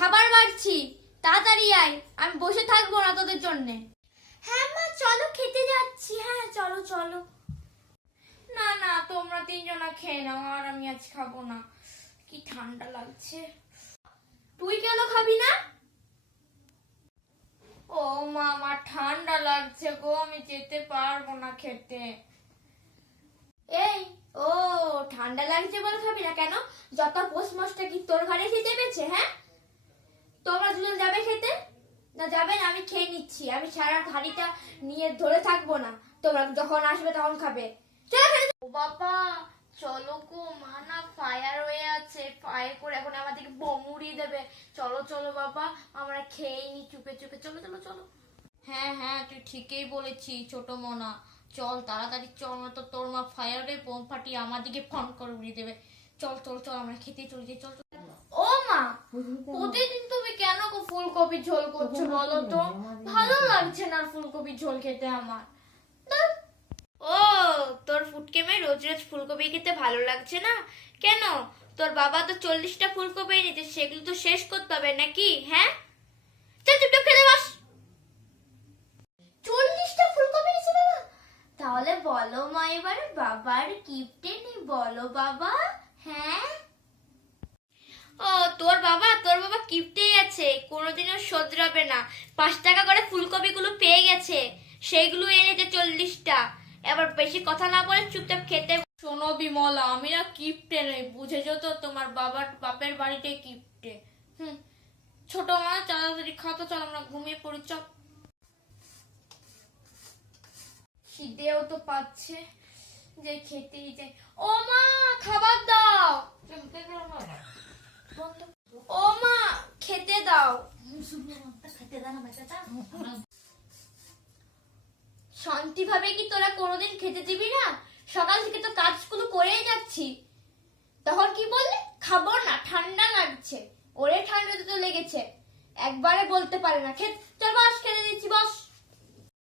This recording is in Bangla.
খাবার বাড়ছি, তাড়াতাড়ি আয়, আমি বসে থাকবো না তোদের জন্যে। হ্যাঁ মা চলো খেতে যাচ্ছি। হ্যাঁ চলো চলো। না না তোমরা তিনজনা খেয়ে নাও, আর আমি আজ খাবো না, কি ঠান্ডা লাগছে। তুই কেন খাবি না? ও মা, আমার ঠান্ডা লাগছে গো, আমি যেতে পারবো না খেতে। এই, ও ঠান্ডা লাগছে বলে খাবি না কেন? যত পোস্ট মাস্টার কি তোর ঘরে এসে চেপেছে? হ্যাঁ, তোমরা দুজন যাবে খেতে? না যাবে না, আমি খেয়ে নিচ্ছি, আমি সারা হাঁড়িটা নিয়ে ধরে থাকবো না, তোমরা যখন আসবে তখন খাবে। চলো খেতে। ও বাবা চলো গো, মা না ফায়ার হয়ে আছে, ফায়ার করে এখন আমাদেরকে বোম উড়িয়ে দেবে। চলো চলো বাবা, আমরা খেয়েই নি চুপে চুপে, চলো চলো চলো। হ্যাঁ হ্যাঁ তুই ঠিকই বলেছিস ছোট মোনা, চল তাড়াতাড়ি চল, না তো তোর মা ফায়ারে বোম ফাটিয়ে আমাদেরকে ফোন করে উড়িয়ে দেবে। চল চল চল, আমরা খেতে চলে যাই, চল চল। ও মা, প্রতিদিন তুমি কেন ফুলকপি ঝোল করছো বলো তো? ভালো লাগছে না ফুলকপি ঝোল খেতে আমার। ও, তোর ফুটকে মেয়ে রোজ রোজ ফুলকপি খেতে ভালো লাগছে না কেন? তোর বাবা তো 40টা ফুলকপি এনেছে, সেগুলো তো শেষ করতে হবে নাকি? হ্যাঁ চল চুপচাপ খেতে বস। 40টা ফুলকপি এনেছে বাবা? তাহলে বলো মা, এবারে বাবার গিফটে নেই বলো বাবা। হ্যাঁ, ও তোর বাবা কিপটেই আছে, কোনোদিনও শোধরাবে না। 5 টাকা করে ফুলকপি গুলো পেয়ে গেছে, সেইগুলো এনেছে 40টা। এবার বেশি কথা না বলে চুপচাপ খেতে। শোনো বিমলা, আমি না কিপটে নই, বুঝেছো তো? তোমার বাপের বাড়িতে কিপটে। ছোট মা তাড়াতাড়ি খাতো, চল আমরা ঘুমিয়ে পড়ি, চল। খিদেও তো পাচ্ছে, যে খেতেই যাই। ও মা খাবার দাও। ও মা খেতে দাও। শান্তি ভাবে কি তোরা কোনোদিন খেতে দিবি না? সকাল থেকে তো কাজগুলো করেই যাচ্ছি, তখন কি বললে? খাবো না, ঠান্ডা লাগছে। ওরে ঠান্ডা তো লেগেছে, একবারে বলতে পারে না। চল বস, খেতে দিচ্ছি, বস।